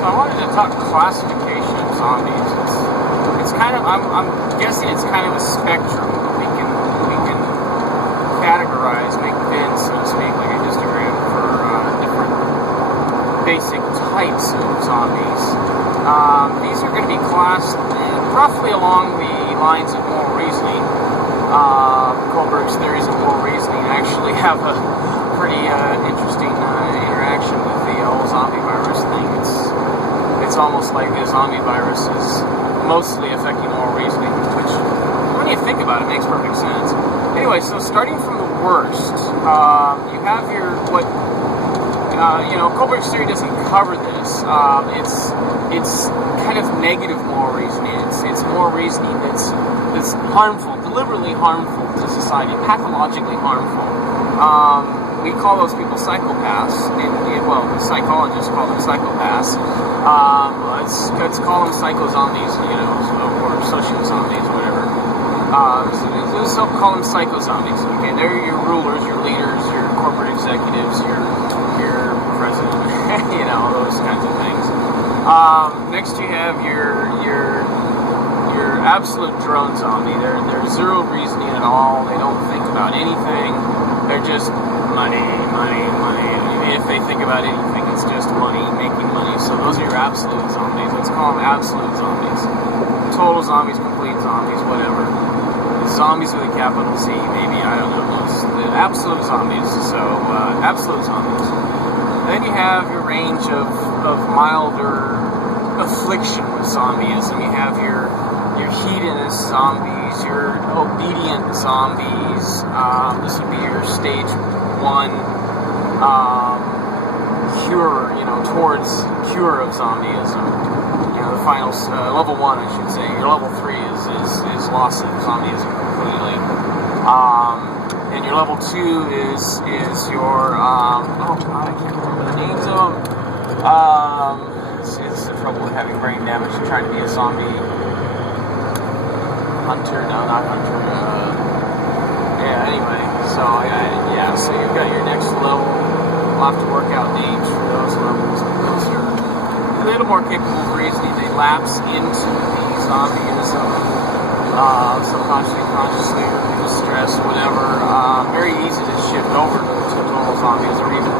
So I wanted to talk classification of zombies. It's kind of I'm guessing it's kind of a spectrum. We can categorize, make bins, so to speak, like a histogram for different basic types of zombies. These are going to be classed roughly along the lines of moral reasoning. Kohlberg's theories of moral reasoning actually have a pretty interesting interaction with the whole zombie virus thing. It's almost like the zombie virus is mostly affecting moral reasoning, which, when you think about it, makes perfect sense. Anyway, so starting from the worst, you have your Kohlberg's theory doesn't cover this. It's kind of negative moral reasoning. It's moral reasoning that's harmful, deliberately harmful to society, pathologically harmful. We call those people psychopaths. The psychologists call them psychopaths. Let's call them psycho-zombies, or socio-zombies, whatever. So call them psycho-zombies. Okay, they're your rulers, your leaders, your corporate executives, your president, those kinds of things. Next, you have your absolute drone zombie. They're zero reasoning at all. They don't think about anything. They're just money. If they think about anything, it's just money, making money. So those are your absolute zombies. Let's call them absolute zombies. Total zombies, complete zombies, whatever. Zombies with a capital Z, maybe, I don't know. The absolute zombies. So, absolute zombies. Then you have your range of milder affliction with zombieism. You have your hedonist zombies, your obedient zombies. This would be your stage 1 cure, towards cure of zombieism. The final level 1, I should say. Your level 3 is loss of zombieism completely. And your level 2 is your oh god, I can't remember the names of them. It's the trouble with having brain damage and trying to be a zombie hunter. No, not hunter. Anyway, so you've got your next level. We'll have to work out names for those levels. Those are a little more capable of reasoning. They lapse into the zombieism, subconsciously, consciously, or due to stress, whatever. Very easy to shift over to total zombies, or even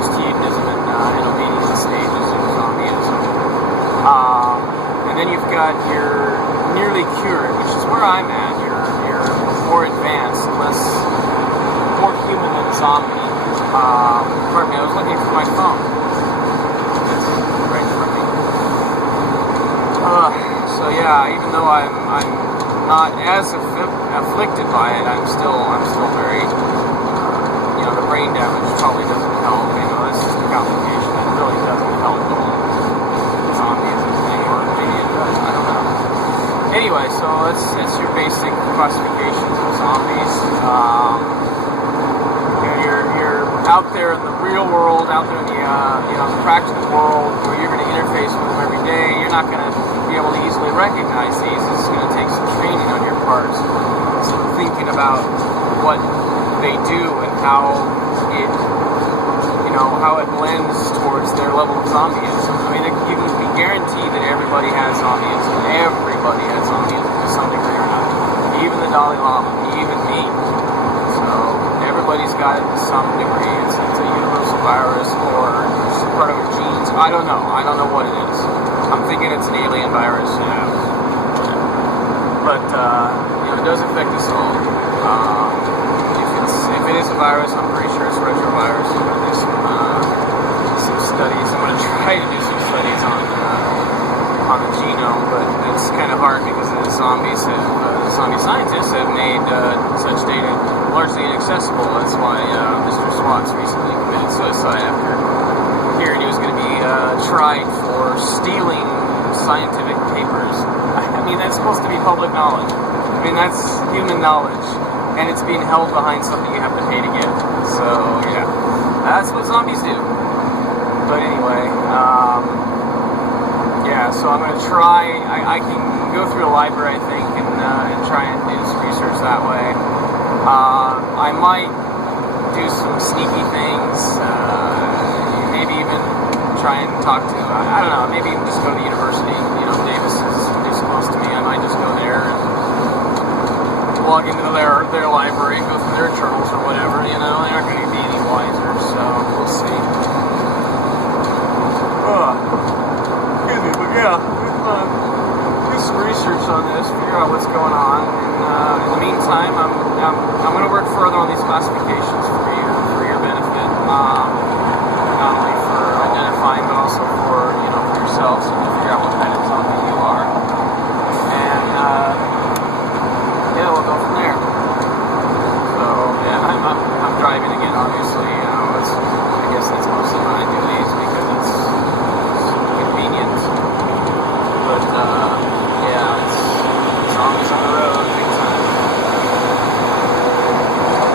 used to hedonism and obedience stages of zombieism. And then you've got your nearly cured, which is where I'm at. You're more advanced, more human than a zombie. Pardon me, I was looking for my phone. It's right in front of me. Even though I'm not as afflicted by it, I'm still very, the brain damage probably doesn't help. That's just a complication. It really doesn't help the whole zombieism thing, or maybe it does. I don't know. Anyway, so that's your basic classifications of zombies. You're out there in the real world, out there in the practical world, where you're going to interface with them every day. You're not going to be able to easily recognize these. It's going to take some training on your part, some thinking about what they do and how it blends towards their level of zombieism. You can be guaranteed that everybody has zombieism. Everybody has zombieism to some degree or another. Even the Dalai Lama, even me. So everybody's got it to some degree. It's a universal virus, or it's part of our genes. I don't know. I don't know what it is. I'm thinking it's an alien virus, but it does affect us all. If it is a virus, I'm pretty sure it's retrovirus. I'm going to do some studies. I'm going to try to do some studies on the genome, but it's kind of hard because the zombie scientists have made such data largely inaccessible. That's why Mr. Swatz recently committed suicide after hearing he was going to be tried for stealing scientific papers. That's supposed to be public knowledge. That's human knowledge, and it's being held behind something you have to pay to get. So that's what zombies do. But anyway, so I'm going to try. I can go through a library, I think, and try and do some research that way. I might do some sneaky things, maybe even try and talk to. I don't know. Maybe just go to the university. You know, Davis is close to me. I might just go there and log into their library and go through their journals or whatever. You know, they aren't going to be any wiser. So we'll see. Excuse me, but yeah, do some research on this, figure out what's going on, and in the meantime, I'm going to work further on these classifications for your benefit, not only for identifying, but also for for yourself, so you can figure out what kind of zombie you are, and yeah, we'll go from there. So yeah, I'm driving again, obviously. I guess that's mostly when I do these because it's convenient. But yeah, it's zombies on the road, big time.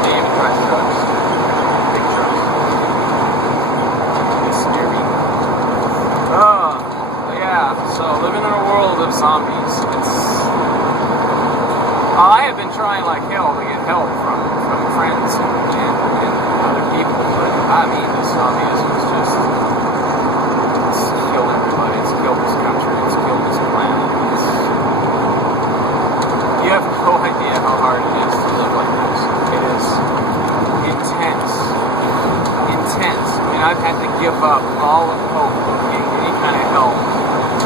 Damn, it drives trucks. Big trucks. They scare me. Yeah, so living in a world of zombies, I have been trying like hell to get help from friends and other people, but I mean, this zombieism is just, it's killed everybody, it's killed this country, it's killed this planet, you have no idea how hard it is to live like this. It is intense. I mean, I've had to give up all hope of getting any kind of help,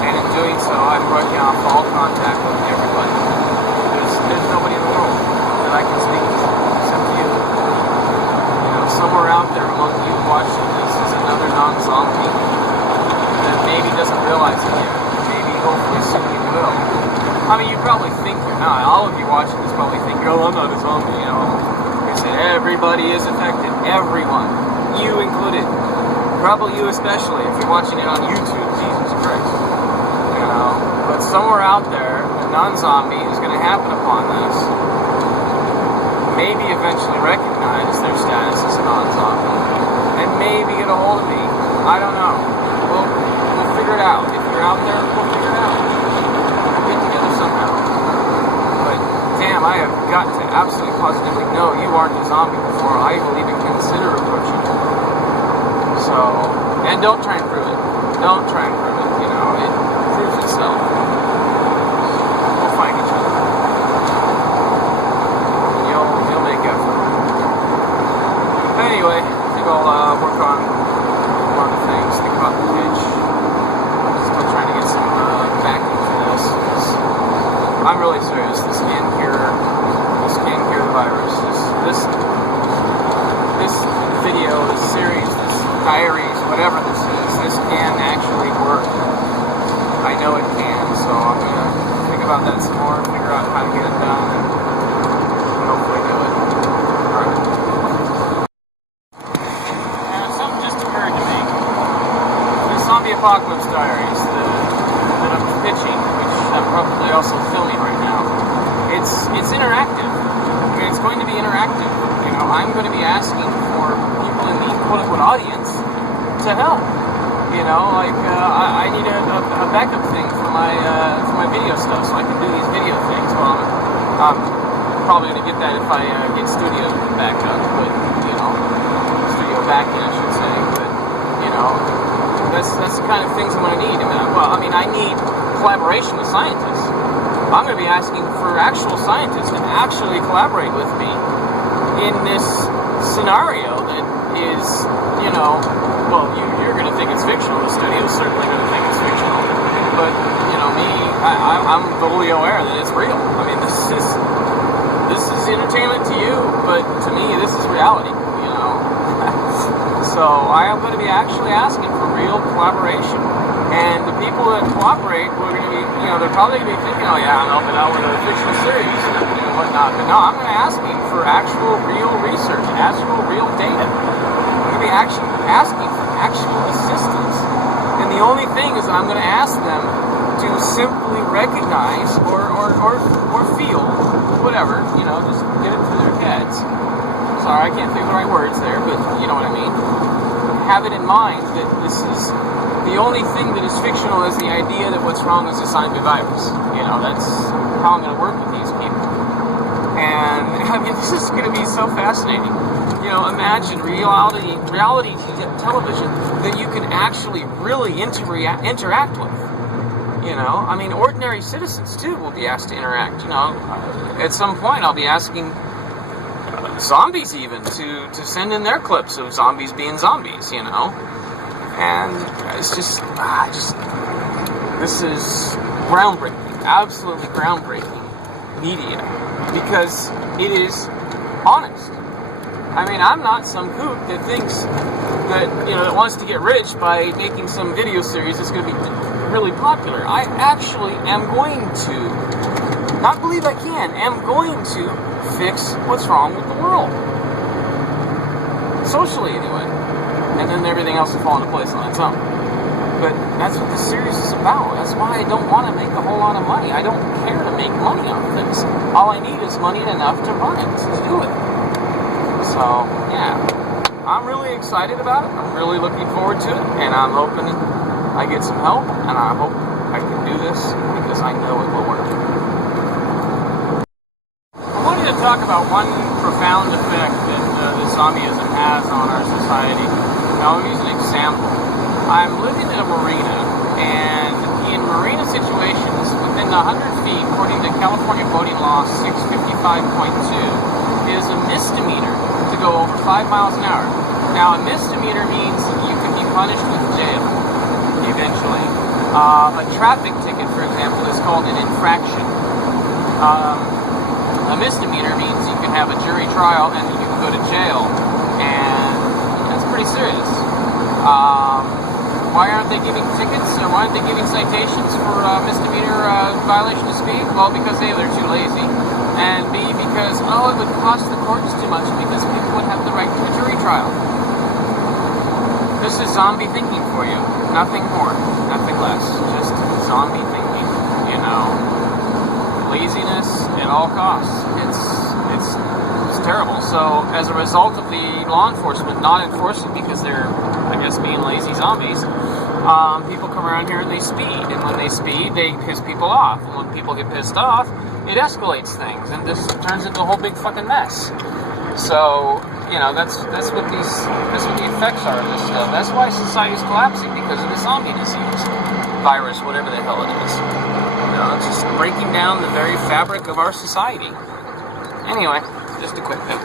and in doing so, I'm breaking off all contact with everybody. There's nobody in the world that I can speak to except you. Somewhere out there among you watching this is another non-zombie that maybe doesn't realize it yet. Maybe hopefully soon you will. I mean, you probably think you're not. All of you watching this probably think, oh, I'm not a zombie, Like I said, everybody is affected. Everyone. You included. Probably you especially, if you're watching it on YouTube. Jesus Christ. But somewhere out there, a non-zombie is going to happen upon this. Maybe eventually recognize their status as a non-zombie. And maybe get a hold of me. I don't know. We'll figure it out. If you're out there, we'll figure it out. We'll get together somehow. But damn, I have got to absolutely positively know you aren't a zombie before I will even consider approaching you. So, and don't try and prove it. Don't try and prove it. It proves itself. We'll find each other. You'll make effort. Anyway, I think I'll work on more other things, think about the pitch. Still trying to get some backing for this. I'm really serious. This can cure the virus. This video, this series, this diaries, whatever this is, this can actually work. I know it can, so I'm going to think about that some more, figure out how to get it done, and hopefully do it. Alright. Something just occurred to me. The Zombie Apocalypse Diaries that I'm pitching, which I'm probably also filming right now, it's interactive. I mean, it's going to be interactive. I'm going to be asking for people in the quote-unquote audience to help. I need a backup thing for my video stuff, so I can do these video things. Well, I'm probably going to get that if I get studio back up, but studio backing, I should say. But that's the kind of things I'm going to need. I need collaboration with scientists. I'm going to be asking for actual scientists to actually collaborate with me in this scenario that is, you're going to think it's fictional. The studio's certainly going to think it's fictional. But, I'm totally aware that it's real. I mean, this is entertainment to you, but to me, this is reality, So I am going to be actually asking for real collaboration. And the people that cooperate, we're going to be, they're probably going to be thinking, oh yeah, I'm helping out with a fictional series and whatnot. But no, I'm going to ask you for actual real research, actual real data. I'm going to be actually asking for actual assistance. And the only thing is that I'm going to ask them to simply recognize or feel, whatever, just get it through their heads. Sorry, I can't think of the right words there, but you know what I mean. Have it in mind that this is the only thing that is fictional is the idea that what's wrong is a zombie virus. That's how I'm going to work with these people. And I mean, this is going to be so fascinating. imagine reality television that you can actually really interact with. I mean, ordinary citizens too will be asked to interact. At some point I'll be asking zombies even to send in their clips of zombies being zombies. And it's just this is groundbreaking, absolutely groundbreaking media, because it is honest. I mean, I'm not some kook that thinks that wants to get rich by making some video series that's going to be really popular. I actually am going to, not believe I can, am going to fix what's wrong with the world. Socially, anyway. And then everything else will fall into place on its own. But that's what this series is about. That's why I don't want to make a whole lot of money. I don't care to make money off this. All I need is money enough to run it, to do it. So, yeah. I'm really excited about it. I'm really looking forward to it. And I'm hoping I get some help. And I hope I can do this because I know it will work. I wanted to talk about one profound effect that the zombieism has on our society. Now, I'll use an example. I'm living in a marina, and in marina situations, within 100 feet, according to California Boating Law 655.2, is a misdemeanor to go over 5 miles an hour. Now, a misdemeanor means you can be punished with jail, eventually. A traffic ticket, for example, is called an infraction. A misdemeanor means you can have a jury trial and you can go to jail, and that's pretty serious. Why aren't they giving tickets, or why aren't they giving citations for misdemeanor violation of speed? Well, because A, they're too lazy, and B, because, it would cost the courts too much because people would have the right to a jury trial. This is zombie thinking for you. Nothing more, nothing less. Just zombie thinking, Laziness at all costs. It's terrible. So, as a result of the law enforcement not enforcing because they're, I guess, being lazy zombies, people come around here and they speed. And when they speed, they piss people off. And when people get pissed off, it escalates things. And this turns into a whole big fucking mess. So, that's what the effects are of this stuff. That's why society is collapsing, because of the zombie disease. Virus, whatever the hell it is. It's just breaking down the very fabric of our society. Anyway, just a quick thing.